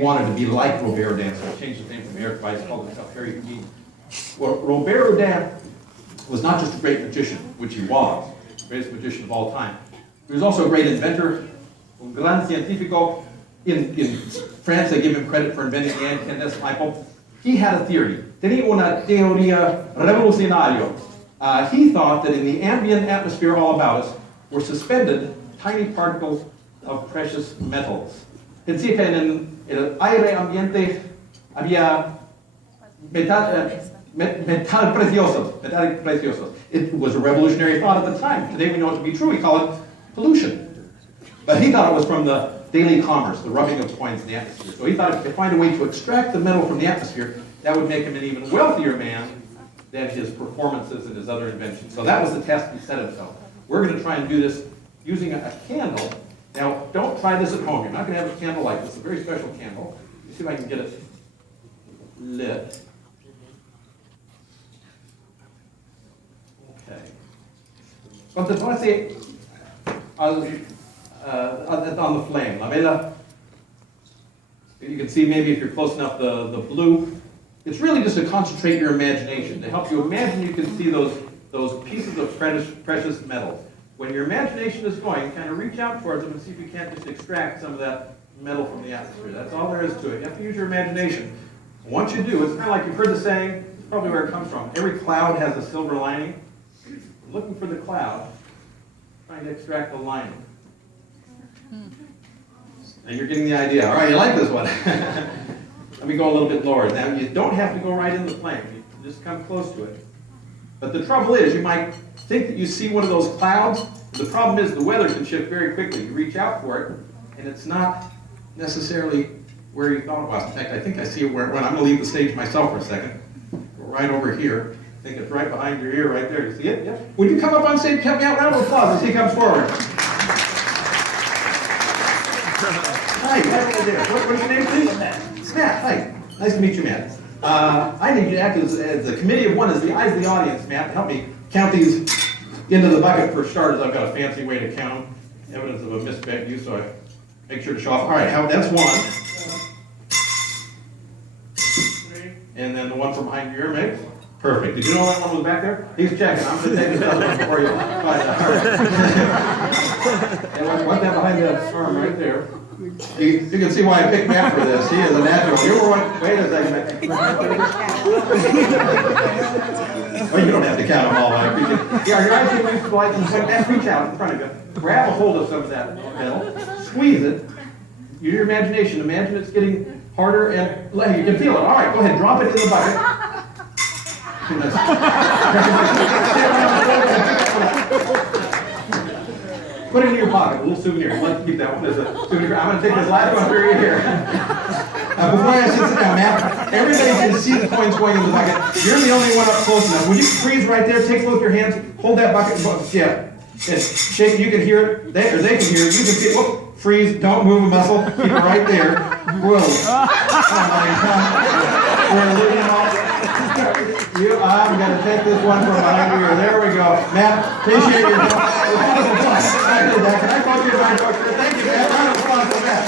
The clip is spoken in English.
wanted to be like Robert Houdin, so he changed his name from Eric Weiss, called himself Harry Houdin. Well, Robert Houdin was not just a great magician, which he was, the greatest magician of all time. He was also a great inventor, un gran científico. In France, they give him credit for inventing the incandescent light bulb. He had a theory. Tenía una teoría revolucionaria. He thought that in the ambient atmosphere all about us were suspended tiny particles of precious metals. Decía que en el aire ambiente había metal preciosos. It was a revolutionary thought at the time. Today we know it to be true. We call it pollution. But he thought it was from the daily commerce, the rubbing of coins in the atmosphere. So he thought if he could find a way to extract the metal from the atmosphere, that would make him an even wealthier man than his performances and his other inventions. So that was the test he set himself. We're going to try and do this using a candle. Now, don't try this at home. You're not going to have a candle like this. It's a very special candle. Let me see if I can get it lit. Okay. Entonces, vamos a hacer on the flame. La vela. You can see maybe if you're close enough the blue. It's really just to concentrate your imagination, to help you imagine you can see those pieces of precious metal. When your imagination is going, kind of reach out towards them and see if you can't just extract some of that metal from the atmosphere. That's all there is to it. You have to use your imagination. Once you do, it's kind of like you've heard the saying, it's probably where it comes from. Every cloud has a silver lining. I'm looking for the cloud, trying to extract the lining. And you're getting the idea. All right, you like this one. Let me go a little bit lower. Now, you don't have to go right in the flame. You can just come close to it. But the trouble is, you might think that you see one of those clouds. The problem is the weather can shift very quickly. You reach out for it, and it's not necessarily where you thought it was. In fact, I think I see it where I'm going to leave the stage myself for a second. Go right over here. I think it's right behind your ear right there. You see it? Yep. Would you come up on stage? Help me out. Round of applause as he comes forward. Hi, what's your name, please? Matt. Hi. Nice to meet you, Matt. I need you to act as a committee of one, as the eyes of the audience, Matt. Help me count these into the bucket for starters. I've got a fancy way to count them. Evidence of a misspent use, so I make sure to show off. All right, that's one. And then the one from behind your ear, maybe? Perfect. Did you know that one was back there? He's checking. I'm going to take this other one for you. And what's that behind that arm right there? You can see why I picked Matt for this. He is a natural. You were one. Wait a second. Oh, you don't have to count them all. I appreciate it. Yeah, your eyes are used to light and reach out in front of you. Grab a hold of some of that metal. Squeeze it. Use your imagination. Imagine it's getting harder and you can feel it. All right, go ahead. Drop it in the bucket. Put it in your pocket, a little souvenir. Let's keep that one as a souvenir. I'm going to take this last one for you here. Before I sit down, Matt, everybody can see the coins going in the bucket. You're the only one up close enough. Would you freeze right there? Take both your hands, hold that bucket. Yeah. Shake it. You can hear it. They can hear it. You can see it. Whoop. Freeze. Don't move a muscle. Keep it right there. Whoa. Oh my God. We're looking off. I'm going to take this one from behind here. There we go. Matt, appreciate your help. Can I call you my doctor? Thank you, Matt. Round of applause for Matt.